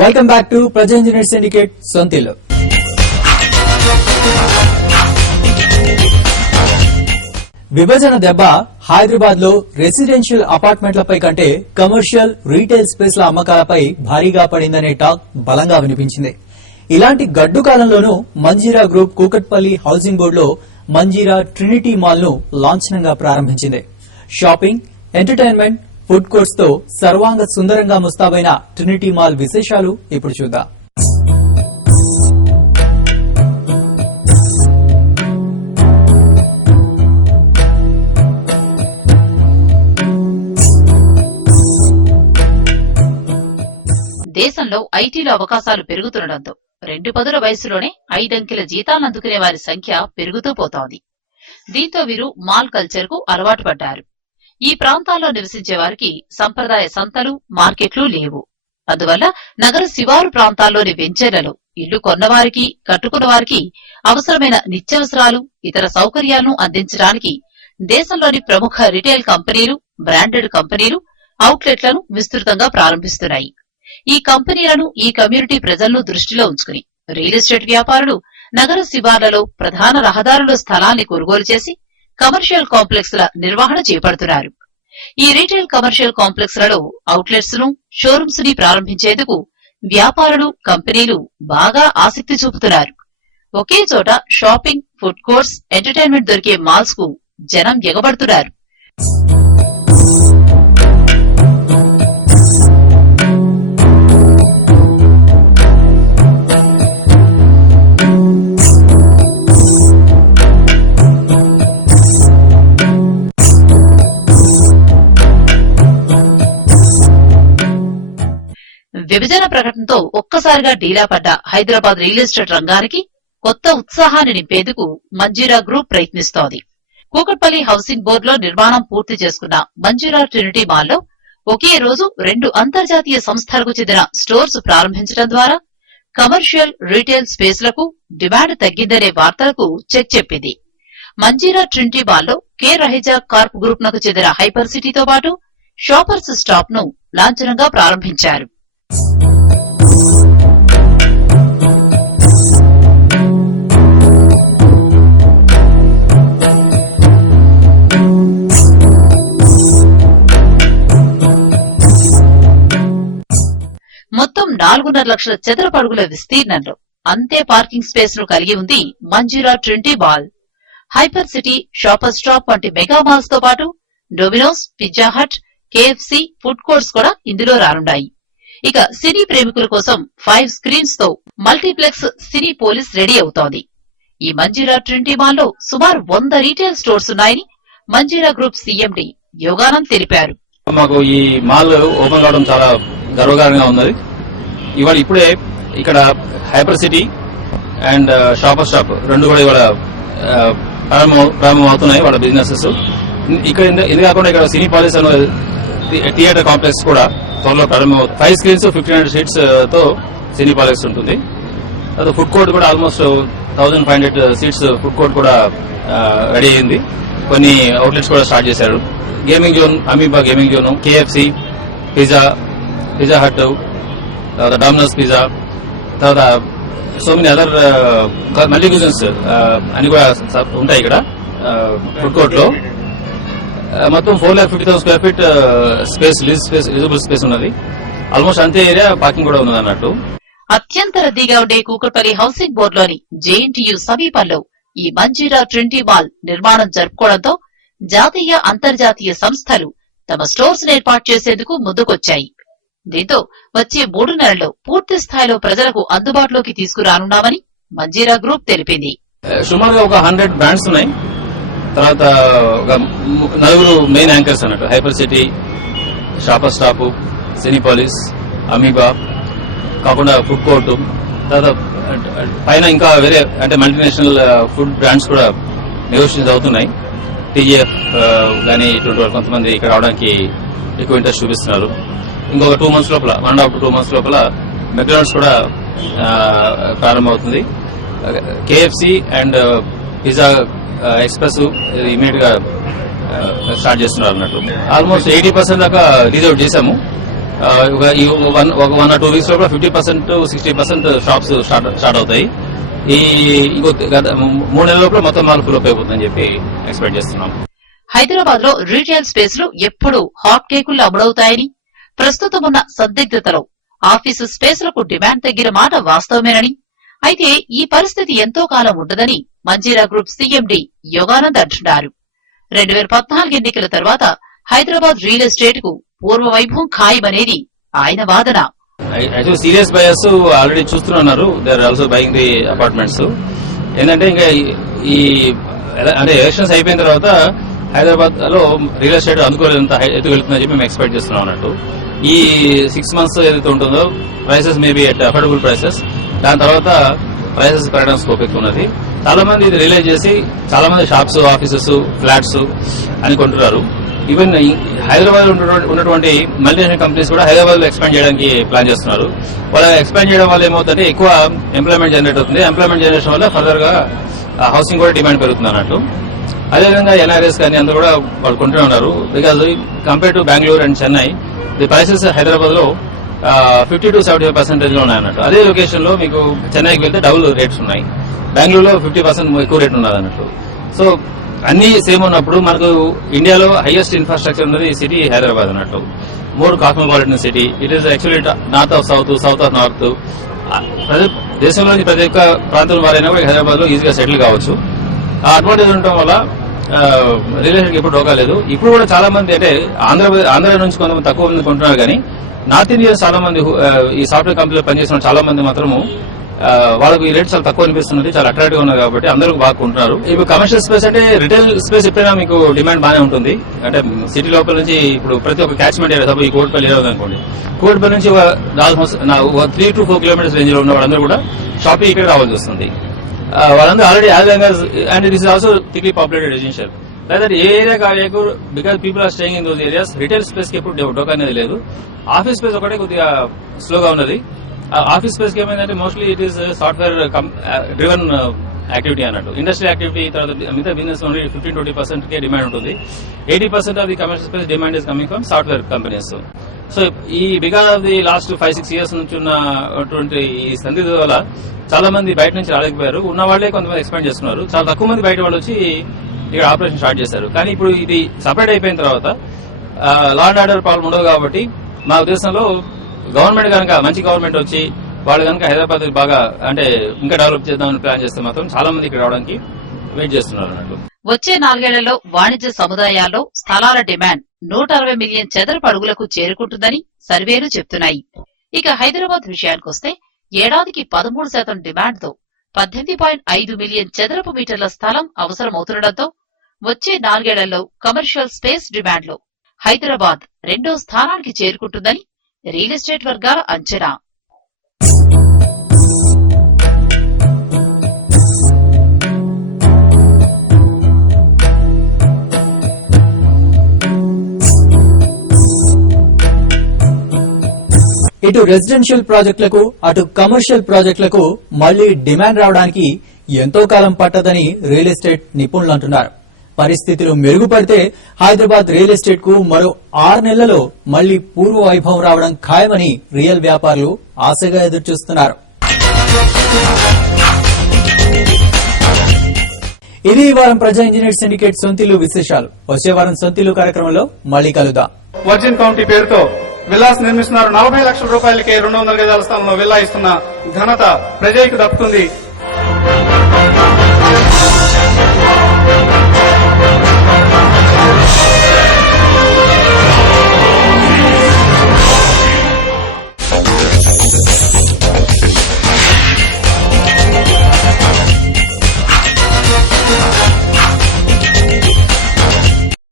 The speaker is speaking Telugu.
వెల్కమ్ బ్యాక్ టు ప్రజా ఇంజనీర్ సిండికేట్ సొంతిల్లు. విభజన దెబ్బ హైదరాబాద్ లో రెసిడెన్షియల్ అపార్ట్మెంట్లపై కంటే కమర్షియల్ రీటైల్ స్పేస్ల అమ్మకాలపై భారీగా పడిందనే టాక్ బలంగా వినిపించింది. ఇలాంటి గడ్డు కాలంలోనూ మంజీరా గ్రూప్ కూకట్పల్లి హౌసింగ్ బోర్డులో మంజీరా ట్రినిటీ మాల్ ను లాంఛనంగా ప్రారంభించింది. షాపింగ్, ఎంటర్టైన్మెంట్, ఫుడ్ కోర్ట్స్ తో సర్వాంగ సుందరంగా ముస్తాబైన ట్రినిటీ మాల్ విశేషాలు ఇప్పుడు చూద్దాం. దేశంలో ఐటీలో అవకాశాలు పెరుగుతుండటంతో 2 పదుల వయసులోనే 5 అంకెల జీతాలను అందుకునే వారి సంఖ్య పెరుగుతూ పోతోంది. దీంతో వీరు మాల్ కల్చర్ కు అలవాటు పడ్డారు. ఈ ప్రాంతాల్లో నివసించే వారికి సంప్రదాయ సంతలు, మార్కెట్లు లేవు. అందువల్ల నగర శివారు ప్రాంతాల్లోని వెంచర్లలో ఇళ్లు కొన్నవారికి, కట్టుకున్న వారికి అవసరమైన నిత్యావసరాలు, ఇతర సౌకర్యాలను అందించడానికి దేశంలోని ప్రముఖ రిటైల్ కంపెనీలు, బ్రాండెడ్ కంపెనీలు అవుట్లెట్లను విస్తృతంగా ప్రారంభిస్తున్నాయి. ఈ కంపెనీలను, ఈ కమ్యూనిటీ ప్రజలను దృష్టిలో ఉంచుకుని రియల్ ఎస్టేట్ వ్యాపారులు నగర శివార్లలో ప్రధాన రహదారుల స్థలాన్ని కొనుగోలు చేసి కమర్షియల్ కాంప్లెక్స్ ల నిర్వహణ చేపడుతున్నారు. ఈ రీటైల్ కమర్షియల్ కాంప్లెక్స్ లలో అవుట్లెట్స్ ను, షోరూమ్స్ ని ప్రారంభించేందుకు వ్యాపారులు, కంపెనీలు బాగా ఆసక్తి చూపుతున్నారు. ఒకే చోట షాపింగ్, ఫుడ్ కోర్ట్స్, ఎంటర్టైన్మెంట్ దొరికే మాల్స్ కు జనం ఎగబడుతున్నారు. విభజన ప్రకటనతో ఒక్కసారిగా డీలా పడ్డ హైదరాబాద్ రియల్ ఎస్టేట్ రంగానికి కొత్త ఉత్సాహాన్ని నింపేందుకు మంజీరా గ్రూప్ ప్రయత్నిస్తోంది. కూకట్పల్లి హౌసింగ్ బోర్డులో నిర్మాణం పూర్తి చేసుకున్న మంజీరా ట్రినిటీ మాల్లో ఒకే రోజు 2 అంతర్జాతీయ సంస్థలకు చెందిన స్టోర్స్ ప్రారంభించడం ద్వారా కమర్షియల్, రీటైల్ స్పేస్లకు డిమాండ్ తగ్గిందనే వార్తలకు చెక్ చెప్పింది. మంజీరా ట్రినిటీ మాల్లో కే రహేజా కార్ప్ గ్రూప్ నకు చెందిన హైపర్ సిటీతో పాటు షాపర్స్ స్టాప్ ను లాంఛనంగా ప్రారంభించారు. మొత్తం 4.5 లక్షల చదరపు అడుగుల విస్తీర్ణంలో అంతే పార్కింగ్ స్పేస్ ను కలిగి ఉంది Manjeera Trinity mall. Hyper city, shopper Stop వంటి మెగా మాల్స్ తో పాటు Domino's, Pizza Hut, KFC, food courts కూడా ఇందులో రానున్నాయి. ఇక సినీ ప్రేమికుల కోసం 5 స్క్రీన్స్ తో మల్టీప్లెక్స్ సినీ పోలీస్ రెడీ అవుతోంది. ఈ మంజీరా ట్రినిటీ మాల్లో సుమారు 100 రీటైల్ స్టోర్స్ ఉన్నాయని మంజీరా గ్రూప్ సీఎండీ యోగానంద్ తెలిపారు. మాకు ఈ మాల్ ఓపెన్ కావడం చాలా గర్వకారంగా ఉన్నది. ఇవాళ ఇప్పుడే ఇక్కడ hyper city and shopper stop 2 కూడా ఇవాళ ప్రారంభం అవుతున్నాయి వాళ్ళ బిజినెసెస్. ఇక్కడ ఇది కాకుండా ఇక్కడ సినీ పాలిస్ అనే థియేటర్ కాంప్లెక్స్ కూడా త్వరలో ప్రారంభమవుతుంది. 5 స్క్రీన్స్, 1500 సీట్స్ తో సినీ పాలిస్ ఉంటుంది. అదే ఫుడ్ కోర్ట్ కూడా ఆల్మోస్ట్ 1500 సీట్స్ ఫుడ్ కోర్ట్ కూడా రెడీ అయింది. కొన్ని అవుట్లెట్స్ కూడా స్టార్ట్ చేశారు. Gaming zone, Amoeba gaming zone, KFC, Pizza Hut, తర్వాత డామినోస్ పిజ్జా, తర్వాత so many other multi cuisines అని కూడా ఉంటాయి ఇక్కడ ఫుడ్ కోర్ట్ లో. మొత్తం 4,50,000 square feet space, usable space ఉన్నది. ఆల్మోస్ట్ అంతే ఏరియా పార్కింగ్ కూడా ఉన్నది అన్నట్టు. అత్యంత రద్దీగా ఉండే కూకట్పల్లి హౌసింగ్ బోర్డులోని జేఎన్టీయూ సమీపంలో ఈ మంజీరా ట్రినిటీ మాల్ నిర్మాణం జరుపుకోవడంతో జాతీయ, అంతర్జాతీయ సంస్థలు తమ స్టోర్స్ ఏర్పాటు చేసేందుకు ముందుకొచ్చాయి. దీంతో వచ్చే 3 నెలల్లో పూర్తి స్థాయిలో ప్రజలకు అందుబాటులోకి తీసుకురానున్నామని మంజీరా గ్రూప్ తెలిపింది. సుమారుగా ఒక 100 బ్రాండ్స్ ఉన్నాయి. తర్వాత ఒక 4 మెయిన్ యాంకర్స్ అన్నట్టు hyper city, shopper stop, Cinepolis, Amoeba కాకుండా ఫుడ్ కోర్టు, తర్వాత పైన ఇంకా వేరే అంటే మల్టీనేషనల్ ఫుడ్ బ్రాండ్స్ కూడా నెగోషియేషన్స్ అవుతున్నాయి. టీజీఎఫ్ కానీ ఇటువంటి కొంతమంది ఇక్కడ రావడానికి ఎక్కువ ఇంట్రెస్ట్ చూపిస్తున్నారు. ఇంకొక 2 months లోపల, 1.5 to 2 months లోపల మెక్డానల్డ్స్ కూడా ప్రారంభమవుతుంది. KFC and pizza express immediate గా స్టార్ట్ చేస్తున్నారు అన్నట్టు. ఆల్మోస్ట్ 80% దాకా లీజ్ అవుట్ చేశాము. ఒక 1 or 2 weeks లో కూడా 50% to 60% షాప్స్ స్టార్ట్ అవుతాయి. ఇంకో 3 నెలల లోపల మొత్తం మాల్ ఫుల్ అయిపోతుందని చెప్పి ఎక్స్పెక్ట్ చేస్తున్నాం. హైదరాబాద్ లో రీటైల్ స్పేస్లు ఎప్పుడూ హాట్ కేకుల్లో అమ్ముడవుతాయని, ప్రస్తుతం ఉన్న సందిగ్ధతలో ఆఫీసు స్పేస్లకు డిమాండ్ తగ్గిన మాట వాస్తవమేనని, అయితే ఈ పరిస్థితి ఎంతో కాలం ఉండదని మంజీరా గ్రూప్ సీఎండీ యోగానంద్ అంటున్నారు. 2014 ఎన్నికల తర్వాత హైదరాబాద్ రియల్ ఎస్టేట్ కు పూర్వ వైభవం ఖాయమనేది ఆయన వాదన. యాక్చువల్లీ సీరియస్ బయర్స్ ఆల్రెడీ చూస్తున్నారు. They are also buying the apartments. ఏంటంటే ఇంకా అంటే ఎలక్షన్స్ అయిపోయిన తర్వాత హైదరాబాద్ లో రియల్ ఎస్టేట్ అనుకోలేంత ఎత్తుకు వెళ్తుందని చెప్పి మేము ఎక్స్పెక్ట్ చేస్తున్నాం అన్నట్టు. ఈ 6 months ఏదైతే ఉంటుందో prices maybe at affordable prices, దాని తర్వాత ప్రైసెస్ పెరగడం స్కోప్ ఎక్కువ ఉన్నది. చాలా మంది ఇది రియలైజ్ చేసి చాలా మంది షాప్స్, ఆఫీసెస్, ఫ్లాట్స్ అని కొంటున్నారు. ఈవెన్ హైదరాబాద్ లో ఉన్నటువంటి మల్టీనేషనల్ కంపెనీస్ కూడా హైదరాబాద్ లో ఎక్స్పాండ్ చేయడానికి ప్లాన్ చేస్తున్నారు. వాళ్ళ ఎక్స్పాండ్ చేయడం వల్ల ఏమవుతుందంటే ఎక్కువ ఎంప్లాయ్మెంట్ జనరేట్ అవుతుంది. ఎంప్లాయ్మెంట్ జనరేషన్ వల్ల ఫర్దర్ గా హౌసింగ్ కూడా డిమాండ్ పెరుగుతుంది అన్నట్టు. అదేవిధంగా ఎన్ఆర్ఎస్ కానీ అందరూ కూడా వాళ్ళు కొంటూనే ఉన్నారు. Because compare to Bengaluru and Chennai, the prices Hyderabad లో 50 to 75% లో ఉన్నాయన్నట్టు. అదే లొకేషన్ లో మీకు చెన్నైకి వెళ్తే డబుల్ రేట్స్ ఉన్నాయి. బెంగళూరులో 50% ఎక్కువ రేట్ ఉన్నది అన్నట్టు. సో అన్ని సేమ్ ఉన్నప్పుడు మనకు ఇండియాలో హైయెస్ట్ ఇన్ఫ్రాస్ట్రక్చర్ ఉన్నది సిటీ హైదరాబాద్ అన్నట్టు. More cosmopolitan city. It is actually north of south, south of north. దేశంలోని ప్రతి ఒక్క ప్రాంతం వారైనా కూడా హైదరాబాద్ లో ఈజీగా సెటిల్ కావచ్చు. ఆ అడ్వాంటేజ్ ఉండటం వల్ల రియల్ ఎస్టేట్ ఎప్పుడు డోకాలేదు. ఇప్పుడు కూడా చాలా మంది అంటే ఆంధ్ర నుంచి కొంతమంది తక్కువ మంది కొంటున్నారు, కానీ నార్త్ ఇండియన్స్ చాలా మంది ఈ సాఫ్ట్వేర్ కంపెనీలో పనిచేసిన చాలా మంది మాత్రము వాళ్ళకి ఈ రేట్ చాలా తక్కువ అనిపిస్తున్నది, చాలా అట్రాక్టివ్ గా ఉన్నది కాబట్టి అందరూ బాగా కొంటున్నారు. ఇప్పుడు కమర్షియల్ స్పేస్ అంటే రిటైల్ స్పేస్ ఎప్పుడైనా మీకు డిమాండ్ బాగానే ఉంటుంది. అంటే సిటీ లోపల నుంచి ఇప్పుడు ప్రతి ఒక్క క్యాచ్మెంట్ ఏరియా, ఈ కోటిపల్లి ఏరియా అనుకోండి, కోటిపల్లి నుంచి 3 to 4 kilometers రేంజ్ లో ఉన్న వాళ్ళందరూ కూడా షాపింగ్ ఇక్కడ రావాల్సి వస్తుంది. వాళ్ళందరూ already and this is also thickly populated residential. లేదా ఏ ఏరియాకి ఆ ఏరియాకు because people are staying in those areas retail space కి ఎప్పుడు డోకా అనేది లేదు. ఆఫీస్ స్పేస్ ఒకటే కొద్దిగా స్లోగా ఉన్నది. ఆఫీస్ స్పేస్ కి ఏమైందంటే mostly it is software driven activity అన్నట్టు. ఇండస్ట్రియల్ యాక్టివిటీ తర్వాత మిగతా బిజినెస్ ఓన్లీ 15-20% కే డిమాండ్ ఉంటుంది. 80% of the commercial space demand is coming from software companies. So ఈ because of the last 5-6 years నుంచి ఉన్నటువంటి ఈ సందిగ్ధత వల్ల చాలా మంది బయట నుంచి రాలేకపోయారు. ఉన్న వాళ్లే కొంతమంది ఎక్స్పాండ్ చేస్తున్నారు. చాలా తక్కువ మంది బయట వాళ్ళు వచ్చి ఇక్కడ ఆపరేషన్ స్టార్ట్ చేశారు. కానీ ఇప్పుడు ఇది సపరేట్ అయిపోయిన తర్వాత లా అండ్ ఆర్డర్ ప్రాబ్లం ఉండదు కాబట్టి మా ఉద్దేశంలో గవర్నమెంట్ కనుక మంచి గవర్నమెంట్ వచ్చి వాళ్ళు కనుక హైదరాబాద్ బాగా అంటే ఇంకా డెవలప్ చేద్దామని ప్లాన్ చేస్తే మాత్రం చాలా మంది ఇక్కడ రావడానికి వెయిట్ చేస్తున్నారు అన్నట్టు. వచ్చే 4 ఏళ్లలో వాణిజ్య సముదాయాల్లో స్థలాల డిమాండ్ 160 మిలియన్ చదరపు అడుగులకు చేరుకుంటుందని సర్వేలు చెప్తున్నాయి. ఇక హైదరాబాద్ విషయానికొస్తే ఏడాదికి 13% డిమాండ్ తో 18.5 మిలియన్ చదరపు మీటర్ల స్థలం అవసరమవుతుండటంతో వచ్చే 4 ఏళ్లలో కమర్షియల్ స్పేస్ డిమాండ్ లో హైదరాబాద్ 2వ స్థానానికి చేరుకుంటుందని రియల్ ఎస్టేట్ వర్గాల అంచనా. ఇటు రెసిడెన్షియల్ ప్రాజెక్టులకు అటు కమర్షియల్ ప్రాజెక్టులకు మళ్లీ డిమాండ్ రావడానికి ఎంతో కాలం పట్టదని రియల్ ఎస్టేట్ నిపుణులు అంటున్నారు. పరిస్థితులు మెరుగుపడితే హైదరాబాద్ రియల్ ఎస్టేట్ కు మరో 6 నెలలలో మళ్లీ పూర్వ వైభవం రావడం ఖాయమని రియల్ వ్యాపారులు ఆశగా ఎదురుచూస్తున్నారు. ఇది ఈ వారం ప్రజా ఇంజనీర్ సిండికేట్ సొంతిల్లు విశేషాలు. వచ్చే వారం సొంతిల్లు కార్యక్రమంలో మళ్లీ కలుద్దాం. వర్జిన్ కౌంటీ పేరుతో విల్లాస్ నిర్మిస్తున్నారు. 40 లక్షల రూపాయలకే 200 గజాల స్థలంలో విల్లా ఇస్తున్న ఘనత ప్రజలకు దక్కుతుంది.